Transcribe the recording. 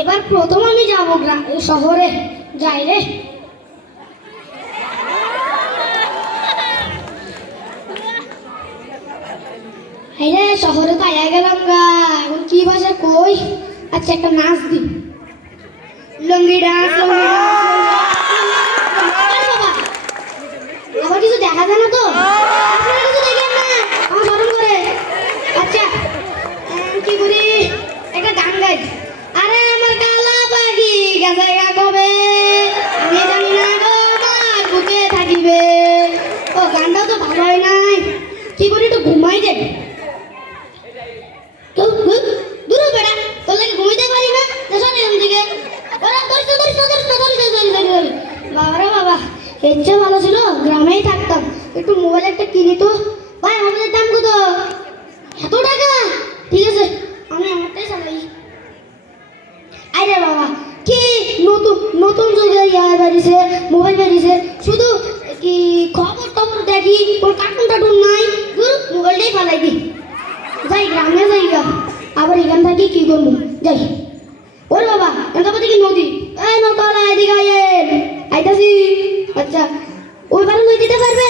এবার প্রথম আমি যাবো শহরে যাই রে। রে শহরে তো আয়া গেলাম গা, এখন কি ভাষা কই? আচ্ছা একটা নাচ দি, লঙ্গি ডান্স। আবার কিছু দেখা যায় না তো, আপনারা কিছু দেখেন না, আমার শরম করে। আচ্ছা কি করি, একটা গান গাই। আরে আমার কালা পাখি গেছে গা কবে, আমি জানি না গো আমার বুকে থাকিবে। ও গানটাও তো ভালো হয় নাই, কি করি একটু ঘুমাই দে। দূরে বেড়া, তোর লাগে ঘুমাইতে পারি না, দিকে বাবারা বাবা, এর চেয়ে ভালো ছিল গ্রামেই থাকতাম, একটু মোবাইল একটা কিনি তো। ভাই মোবাইলের দাম কত? এত টাকা? ঠিক আছে আমি আমারটাই চালাই। আরে বাবা কি নতুন নতুন যুগে ইয়ার বেরিয়েছে, মোবাইল বেরিয়েছে, শুধু কি খবর টবর দেখি, কোনো কার্টুন টার্টুন নাই, মোবাইলটাই ফালাই দি। যাই গ্রামে যাই গা, আবার এখান থেকে কি করবো যাই। ওরে বাবা এটা কি নদী, এই নৌকাওয়ালা এদিকে আইতাছি। আচ্ছা ওই পারে লই দিতে পারবে?